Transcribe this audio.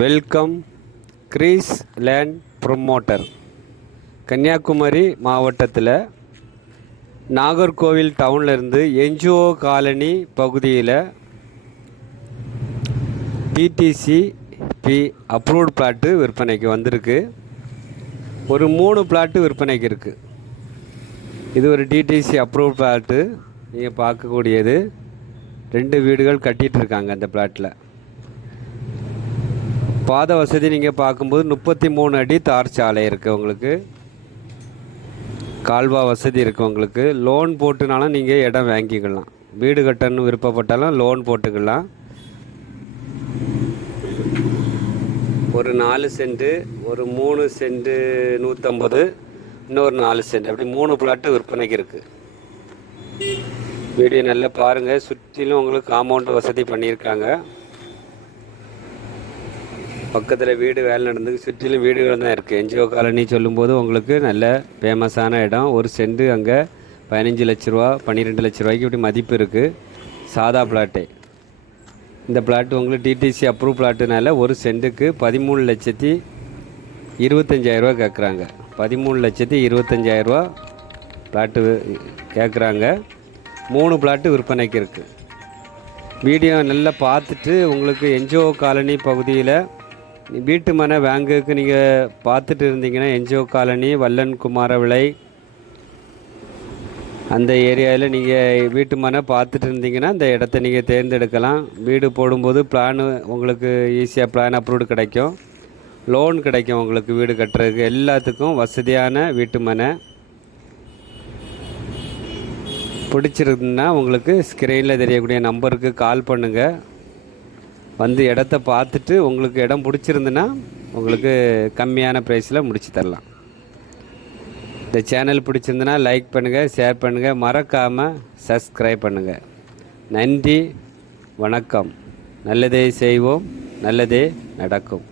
Welcome Greece land promoter. Kanyakumari மாவட்டத்தில் நாகர்கோவில் டவுன்லேருந்து NGO colony பகுதியில் டிடிசிபி அப்ரூவ்டு பிளாட்டு விற்பனைக்கு வந்திருக்கு. ஒரு 3 பிளாட்டு விற்பனைக்கு இருக்குது. இது ஒரு டிடிசி அப்ரூவ்டு பிளாட்டு. நீங்கள் பார்க்கக்கூடியது 2 வீடுகள் கட்டிகிட்ருக்காங்க. அந்த பிளாட்டில் பாத வசதி நீங்கள் பார்க்கும்போது 33 அடி தார் சாலை இருக்குது. உங்களுக்கு கால்வா வசதி இருக்குது. உங்களுக்கு லோன் போட்டுனாலும் நீங்கள் இடம் வாங்கிக்கலாம். வீடு கட்டணும்னு விருப்பப்பட்டாலும் லோன் போட்டுக்கலாம். ஒரு 4 சென்ட்டு, ஒரு 3 சென்ட்டு 150, இன்னொரு 4 சென்ட், அப்படி 3 பிளாட்டு விற்பனைக்கு இருக்குது. வீடியோ நல்லா பாருங்கள். சுற்றிலும் உங்களுக்கு காம்பவுண்ட் வசதி பண்ணியிருக்காங்க. பக்கத்தில் வீடு வேலை நடந்து சுற்றிலும் வீடுகள் தான் இருக்குது. என்ஜிஓ காலனி சொல்லும்போது உங்களுக்கு நல்ல ஃபேமஸான இடம். ஒரு சென்ட்டு அங்கே 15 லட்ச ரூபா 12 லட்ச ரூபாய்க்கு இப்படி மதிப்பு இருக்குது. சாதா பிளாட்டே. இந்த பிளாட்டு உங்களுக்கு டிடிசி அப்ரூவ் பிளாட்டுனால ஒரு சென்ட்டுக்கு 13,25,000 கேட்குறாங்க. 13,25,000 பிளாட்டு கேட்குறாங்க. 3 பிளாட்டு விற்பனைக்கு இருக்குது. வீடியோ நல்லா பார்த்துட்டு உங்களுக்கு என்ஜிஓ காலனி பகுதியில் வீட்டு மனை வாங்குக்கு நீங்கள் பார்த்துட்டு இருந்தீங்கன்னா என்ஜிஓ காலனி, வல்லன் குமார விளை அந்த ஏரியாவில் நீங்கள் வீட்டு மனை பார்த்துட்டு இருந்தீங்கன்னா அந்த இடத்த நீங்கள் தேர்ந்தெடுக்கலாம். வீடு போடும்போது பிளானு உங்களுக்கு ஈஸியாக பிளான் அப்ரூவ்டு கிடைக்கும். லோன் கிடைக்கும். உங்களுக்கு வீடு கட்டுறதுக்கு எல்லாத்துக்கும் வசதியான வீட்டு மனை. பிடிச்சிருக்குன்னா உங்களுக்கு ஸ்க்ரீனில் தெரியக்கூடிய நம்பருக்கு கால் பண்ணுங்கள். வந்து இடத்த பார்த்துட்டு உங்களுக்கு இடம் பிடிச்சிருந்துன்னா உங்களுக்கு கம்மியான ப்ரைஸில் முடிச்சு தரலாம். இந்த சேனல் பிடிச்சிருந்துன்னா லைக் பண்ணுங்கள், ஷேர் பண்ணுங்கள், மறக்காமல் சப்ஸ்கிரைப் பண்ணுங்கள். நன்றி, வணக்கம். நல்லதே செய்வோம், நல்லதே நடக்கும்.